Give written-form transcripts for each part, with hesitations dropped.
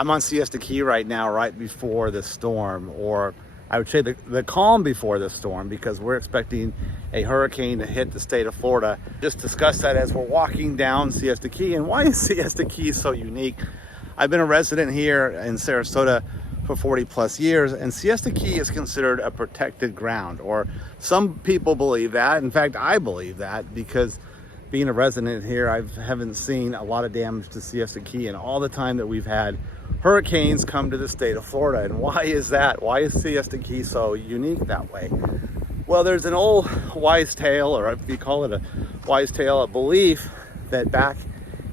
I'm on Siesta Key right now, right before the storm, or I would say the calm before the storm, because we're expecting a hurricane to hit the state of Florida. Just discuss that as we're walking down Siesta Key. And why is Siesta Key so unique? I've been a resident here in Sarasota for 40 plus years, and Siesta Key is considered a protected ground, or some people believe that. In fact, I believe that, because being a resident here, I haven't seen a lot of damage to Siesta Key in all the time that we've had hurricanes come to the state of Florida. And why is that? Why is Siesta Key so unique that way? Well, there's an old wise tale, or if you call it a wise tale, a belief that back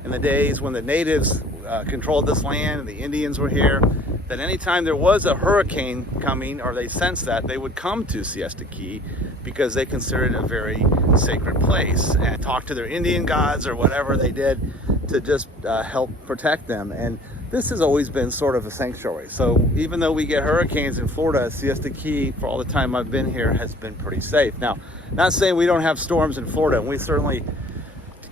in the days when the natives controlled this land and the Indians were here, that anytime there was a hurricane coming, or they sensed that, they would come to Siesta Key because they considered it a very sacred place and talk to their Indian gods or whatever they did to just help protect them. And this has always been sort of a sanctuary. So even though we get hurricanes in Florida, Siesta Key, for all the time I've been here, has been pretty safe. Now, not saying we don't have storms in Florida, and we certainly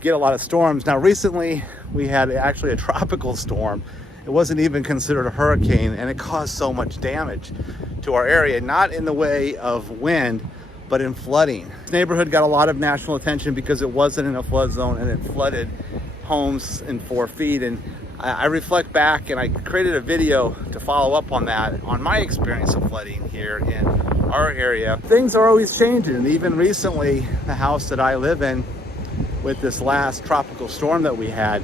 get a lot of storms. Now, recently we had actually a tropical storm. It wasn't even considered a hurricane, and it caused so much damage to our area, not in the way of wind, but in flooding. This neighborhood got a lot of national attention because it wasn't in a flood zone, and it flooded homes in 4 feet. And I reflect back, and I created a video to follow up on that, on my experience of flooding here in our area. Things are always changing, and even recently, the house that I live in, with this last tropical storm that we had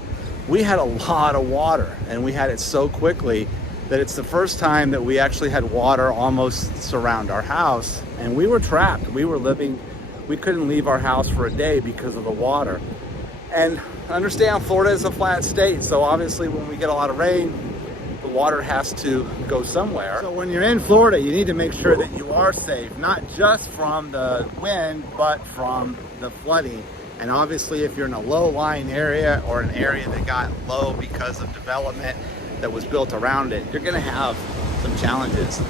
a lot of water, and we had it so quickly that it's the first time that we actually had water almost surround our house, and we were trapped. We couldn't leave our house for a day because of the water. And understand, Florida is a flat state, so obviously when we get a lot of rain, the water has to go somewhere. So when you're in Florida, you need to make sure that you are safe, not just from the wind, but from the flooding. And obviously, if you're in a low-lying area, or an area that got low because of development that was built around it, you're gonna have some challenges.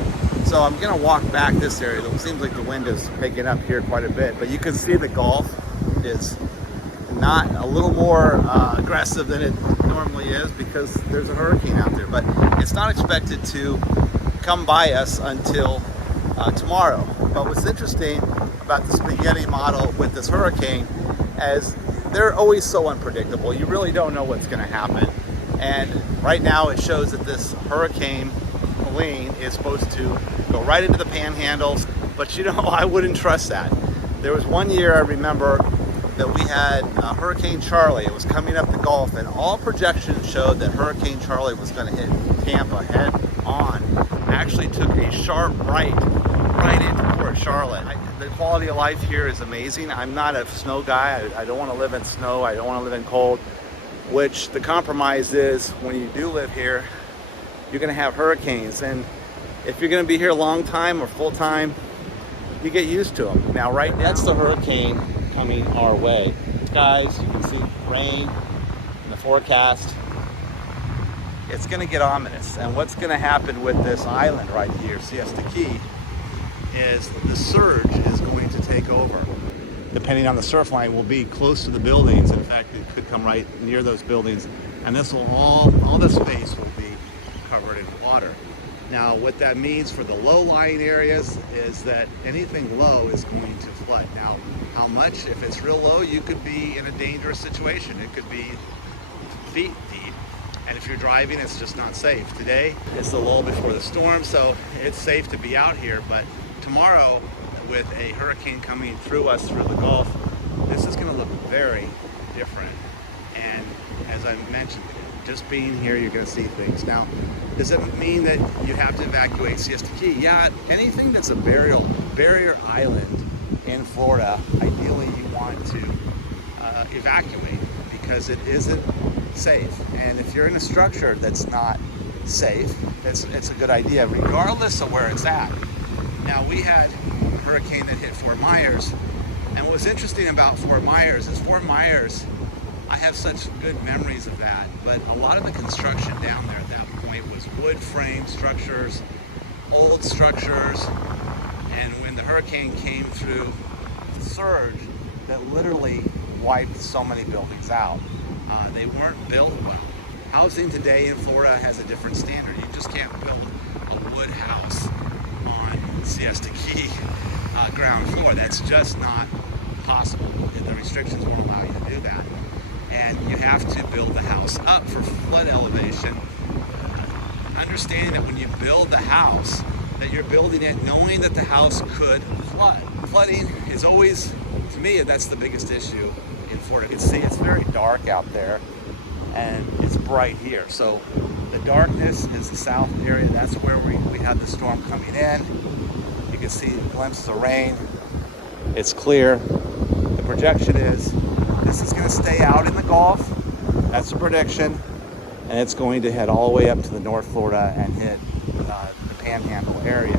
So I'm gonna walk back this area. It seems like the wind is picking up here quite a bit, but you can see the Gulf is not a little more aggressive than it normally is because there's a hurricane out there, but it's not expected to come by us until tomorrow. But what's interesting about the spaghetti model with this hurricane, as they're always so unpredictable, you really don't know what's going to happen. And right now it shows that this hurricane Helene is supposed to go right into the panhandles, but you know, I wouldn't trust that. There was one year I remember that we had Hurricane Charlie. It was coming up the Gulf, and all projections showed that Hurricane Charlie was going to hit Tampa head on. Actually took a sharp right into Port Charlotte. The quality of life here is amazing. I'm not a snow guy. I don't want to live in snow. I don't want to live in cold, which the compromise is, when you do live here, you're going to have hurricanes. And if you're going to be here a long time or full time, you get used to them. Now, right now, that's the hurricane coming our way. Skies, you can see rain in the forecast. It's going to get ominous. And what's going to happen with this island right here, Siesta Key, is the surge is going to take over. Depending on the surf line, will be close to the buildings. In fact, it could come right near those buildings, and this will all the space will be covered in water. Now, what that means for the low-lying areas is that anything low is going to flood. Now, how much? If it's real low, you could be in a dangerous situation. It could be feet deep, and if you're driving, it's just not safe. Today, it's the lull before the storm, so it's safe to be out here, but tomorrow, with a hurricane coming through us through the Gulf, this is going to look very different. And as I mentioned, just being here, you're going to see things. Now, does it mean that you have to evacuate Siesta Key? Yeah, anything that's a barrier island in Florida, ideally you want to evacuate, because it isn't safe. And if you're in a structure that's not safe, it's a good idea, regardless of where it's at. Now, we had a hurricane that hit Fort Myers, and what's interesting about Fort Myers is I have such good memories of that, but a lot of the construction down there at that point was wood frame structures, old structures, and when the hurricane came through, the surge that literally wiped so many buildings out. They weren't built well. Housing today in Florida has a different standard. You just can't build a wood house on Siesta Key ground floor. That's just not possible. The restrictions won't allow you to do that. And you have to build the house up for flood elevation. Understanding that when you build the house, that you're building it knowing that the house could flood. Flooding is always, to me, that's the biggest issue in Florida. You can see it's very dark out there and it's bright here. So the darkness is the south area. That's where we had the storm coming in. You can see glimpses of rain. It's clear. The projection is this is going to stay out in the Gulf. That's the prediction. And it's going to head all the way up to the North Florida and hit the Panhandle area.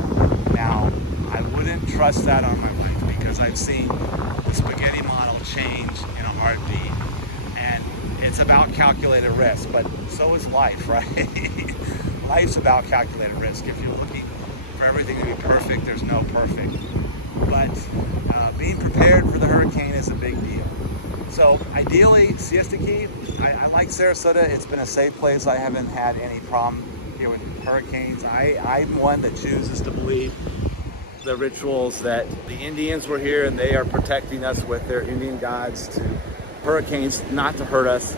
Now, I wouldn't trust that on my life because I've seen the spaghetti model change in a heartbeat. And it's about calculated risk, but so is life, right? Life's about calculated risk. If you're looking for everything to be perfect, there's no perfect. But being prepared for the hurricane is a big deal. So ideally, Siesta Key, I like Sarasota. It's been a safe place. I haven't had any problem here with hurricanes. I'm one that chooses to believe the rituals that the Indians were here and they are protecting us with their Indian gods to hurricanes not to hurt us.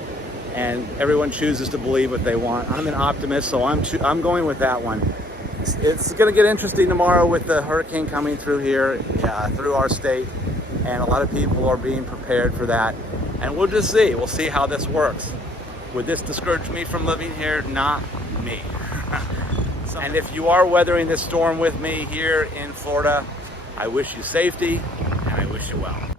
And everyone chooses to believe what they want. I'm an optimist, so I'm going with that one. It's going to get interesting tomorrow with the hurricane coming through here, through our state. And a lot of people are being prepared for that. And we'll just see. We'll see how this works. Would this discourage me from living here? Not me. And if you are weathering this storm with me here in Florida, I wish you safety and I wish you well.